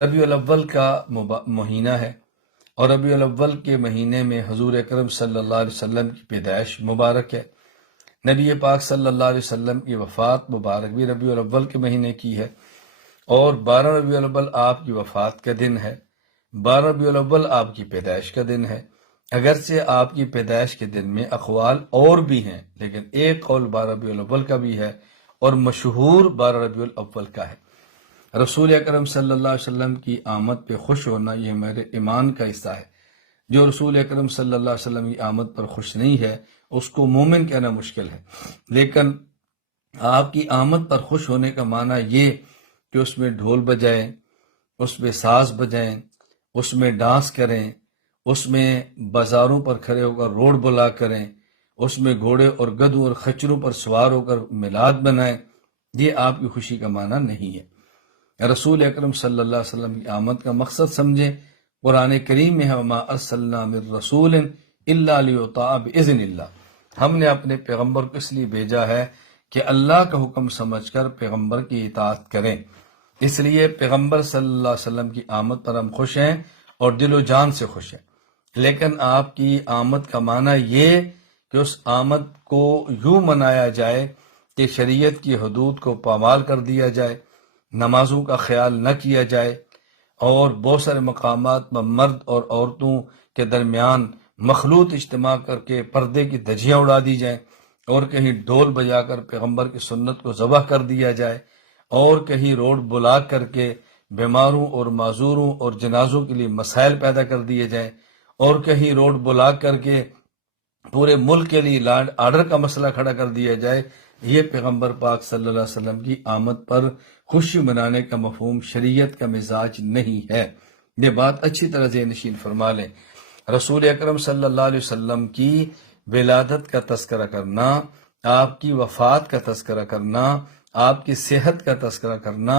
ربیع الاول کا مہینہ ہے، اور ربیع الاول کے مہینے میں حضور اکرم صلی اللہ علیہ وسلم کی پیدائش مبارک ہے۔ نبی پاک صلی اللہ علیہ وسلم کی وفات مبارک بھی ربیع الاول کے مہینے کی ہے، اور 12 ربیع الاول آپ کی وفات کا دن ہے، 12 ربیع الاول آپ کی پیدائش کا دن ہے۔ اگرچہ آپ کی پیدائش کے دن میں اقوال اور بھی ہیں، لیکن ایک قول 12 ربیع الاول کا بھی ہے، اور مشہور 12 ربیع الاول کا ہے۔ رسول اکرم صلی اللہ علیہ وسلم کی آمد پہ خوش ہونا یہ میرے ایمان کا حصہ ہے۔ جو رسول اکرم صلی اللہ علیہ وسلم کی آمد پر خوش نہیں ہے اس کو مومن کہنا مشکل ہے، لیکن آپ کی آمد پر خوش ہونے کا معنی یہ کہ اس میں ڈھول بجائیں، اس میں ساز بجائیں، اس میں ڈانس کریں، اس میں بازاروں پر کھڑے ہو کر روڈ بلا کریں، اس میں گھوڑے اور گدھوں اور خچروں پر سوار ہو کر میلاد بنائیں، یہ آپ کی خوشی کا معنی نہیں ہے۔ رسول اکرم صلی اللہ علیہ وسلم کی آمد کا مقصد سمجھیں۔ قرآن کریم میں وما ارسلنا من رسول الا لیطاع باذن اللہ، ہم نے اپنے پیغمبر کو اس لیے بھیجا ہے کہ اللہ کا حکم سمجھ کر پیغمبر کی اطاعت کریں۔ اس لیے پیغمبر صلی اللہ علیہ وسلم کی آمد پر ہم خوش ہیں اور دل و جان سے خوش ہیں، لیکن آپ کی آمد کا معنی یہ کہ اس آمد کو یوں منایا جائے کہ شریعت کی حدود کو پامال کر دیا جائے، نمازوں کا خیال نہ کیا جائے، اور بہت سارے مقامات میں مرد اور عورتوں کے درمیان مخلوط اجتماع کر کے پردے کی دھجیاں اڑا دی جائیں، اور کہیں ڈھول بجا کر پیغمبر کی سنت کو ذبح کر دیا جائے، اور کہیں روڈ بلا کر کے بیماروں اور معذوروں اور جنازوں کے لیے مسائل پیدا کر دیے جائیں، اور کہیں روڈ بلا کر کے پورے ملک کے لیے لانڈ آرڈر کا مسئلہ کھڑا کر دیا جائے۔ یہ پیغمبر پاک صلی اللہ علیہ وسلم کی آمد پر خوشی منانے کا مفہوم شریعت کا مزاج نہیں ہے۔ یہ بات اچھی طرح ذہن نشین فرما لیں۔ رسول اکرم صلی اللہ علیہ وسلم کی ولادت کا تذکرہ کرنا، آپ کی وفات کا تذکرہ کرنا، آپ کی صحت کا تذکرہ کرنا،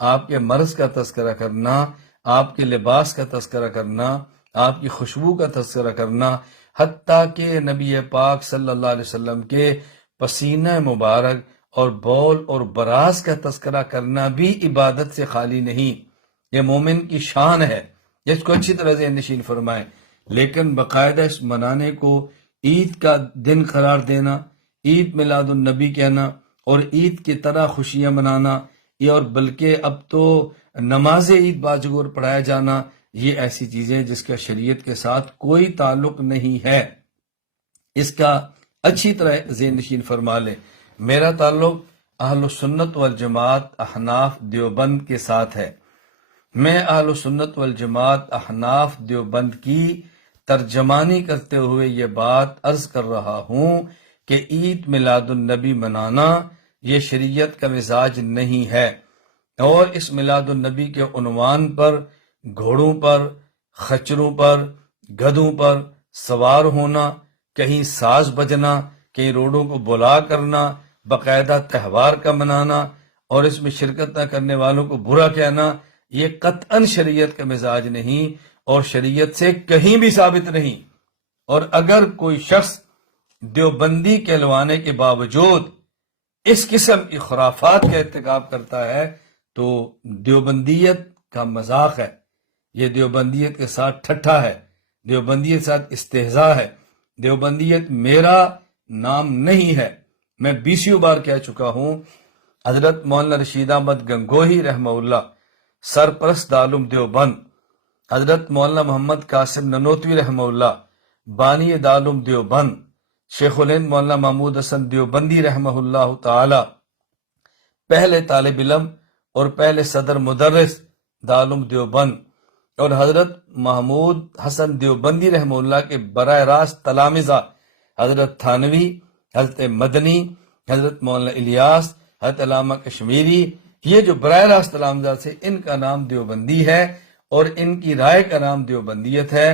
آپ کے مرض کا تذکرہ کرنا، آپ کے لباس کا تذکرہ کرنا، آپ کی خوشبو کا تذکرہ کرنا، حتیٰ کہ نبی پاک صلی اللہ علیہ وسلم کے پسینہ مبارک اور بول اور براز کا تذکرہ کرنا بھی عبادت سے خالی نہیں۔ یہ مومن کی شان ہے، اس کو اچھی طرح ذہن نشین فرمائیں۔ لیکن باقاعدہ اس منانے کو عید کا دن قرار دینا، عید میلاد النبی کہنا، اور عید کی طرح خوشیاں منانا، یہ اور بلکہ اب تو نماز عید باجگور پڑھایا جانا، یہ ایسی چیزیں جس کا شریعت کے ساتھ کوئی تعلق نہیں ہے۔ اس کا اچھی طرح ذہن نشین فرما لیں۔ میرا تعلق اہل سنت والجماعت احناف دیوبند کے ساتھ ہے۔ میں اہل سنت والجماعت احناف دیوبند کی ترجمانی کرتے ہوئے یہ بات عرض کر رہا ہوں کہ عید میلاد النبی منانا یہ شریعت کا مزاج نہیں ہے، اور اس میلاد النبی کے عنوان پر گھوڑوں پر، خچروں پر، گدھوں پر سوار ہونا، کہیں ساز بجنا، کہیں روڈوں کو بلا کرنا، باقاعدہ تہوار کا منانا، اور اس میں شرکت نہ کرنے والوں کو برا کہنا، یہ قطعاً شریعت کا مزاج نہیں اور شریعت سے کہیں بھی ثابت نہیں۔ اور اگر کوئی شخص دیوبندی کہلوانے کے باوجود اس قسم کی خرافات کا ارتکاب کرتا ہے تو دیوبندیت کا مذاق ہے، یہ دیوبندیت کے ساتھ ٹھٹھا ہے، دیوبندیت کے ساتھ استہزاء ہے۔ دیوبندیت میرا نام نہیں ہے، میں 20 بار کہہ چکا ہوں۔ حضرت مولانا رشید احمد گنگوہی رحمہ اللہ، سرپرست دارالعلوم دیوبند، حضرت مولانا محمد قاسم ننوتوی رحمہ اللہ، بانی دارالعلوم دیوبند، شیخ الہند مولانا محمود حسن دیوبندی رحمہ اللہ تعالی، پہلے طالب علم اور پہلے صدر مدرس دارالعلوم دیوبند، اور حضرت محمود حسن دیوبندی رحمہ اللہ کے براہ راست تلامذہ حضرت تھانوی، حضرت مدنی، حضرت مولانا الیاس، حضرت علامہ کشمیری، یہ جو براہ راست تلامذہ سے ان کا نام دیوبندی ہے اور ان کی رائے کا نام دیوبندیت ہے۔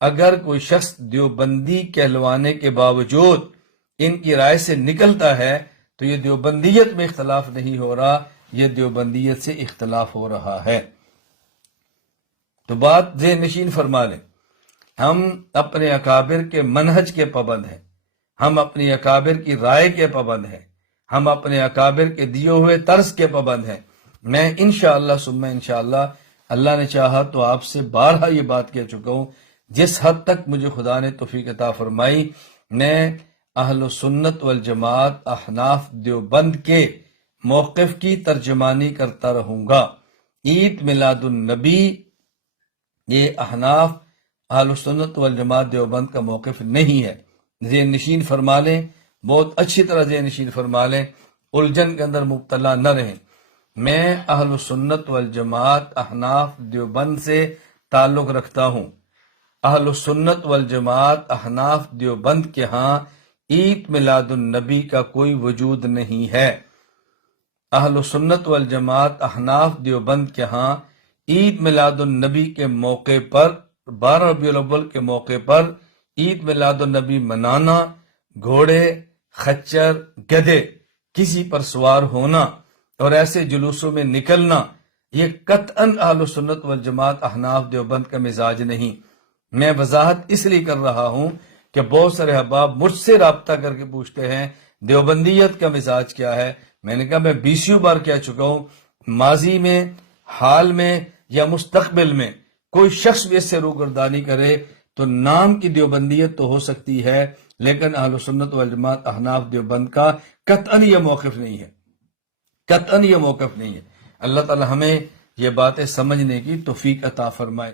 اگر کوئی شخص دیوبندی کہلوانے کے باوجود ان کی رائے سے نکلتا ہے تو یہ دیوبندیت میں اختلاف نہیں ہو رہا، یہ دیوبندیت سے اختلاف ہو رہا ہے۔ تو بات ذہن نشین فرما لیں، ہم اپنے اکابر کے منہج کے پابند ہیں، ہم اپنی اکابر کی رائے کے پابند ہیں، ہم اپنے اکابر کے دیے ہوئے طرز کے پابند ہیں۔ میں انشاءاللہ ثم انشاءاللہ اللہ نے چاہا تو آپ سے بارہا یہ بات کہہ چکا ہوں، جس حد تک مجھے خدا نے توفیق عطا فرمائی میں اہل سنت والجماعت احناف دیوبند کے موقف کی ترجمانی کرتا رہوں گا۔ عید میلاد النبی یہ احناف اہل سنت والجماعت دیوبند کا موقف نہیں ہے، ذہن نشین فرما لیں، بہت اچھی طرح ذہن نشین فرما لیں، الجھن کے اندر مبتلا نہ رہیں۔ میں اہل سنت والجماعت احناف دیوبند سے تعلق رکھتا ہوں۔ اہل سنت والجماعت احناف دیوبند کے ہاں عید میلاد النبی کا کوئی وجود نہیں ہے۔ اہل سنت والجماعت احناف دیوبند کے ہاں عید میلاد النبی کے موقع پر 12 ربیع الاول کے موقع پر عید میلاد النبی منانا، گھوڑے، خچر، گدھے کسی پر سوار ہونا اور ایسے جلوسوں میں نکلنا، یہ قطعاً اہل سنت والجماعت احناف دیوبند کا مزاج نہیں۔ میں وضاحت اس لیے کر رہا ہوں کہ بہت سارے احباب مجھ سے رابطہ کر کے پوچھتے ہیں دیوبندیت کا مزاج کیا ہے۔ میں نے کہا میں 20 بار کہہ چکا ہوں، ماضی میں، حال میں یا مستقبل میں کوئی شخص بھی اس سے روگردانی کرے تو نام کی دیوبندیت تو ہو سکتی ہے، لیکن اہل سنت والجماعت احناف دیوبند کا قطعاً یہ موقف نہیں ہے، قطعاً یہ موقف نہیں ہے۔ اللہ تعالی ہمیں یہ باتیں سمجھنے کی توفیق عطا فرمائے۔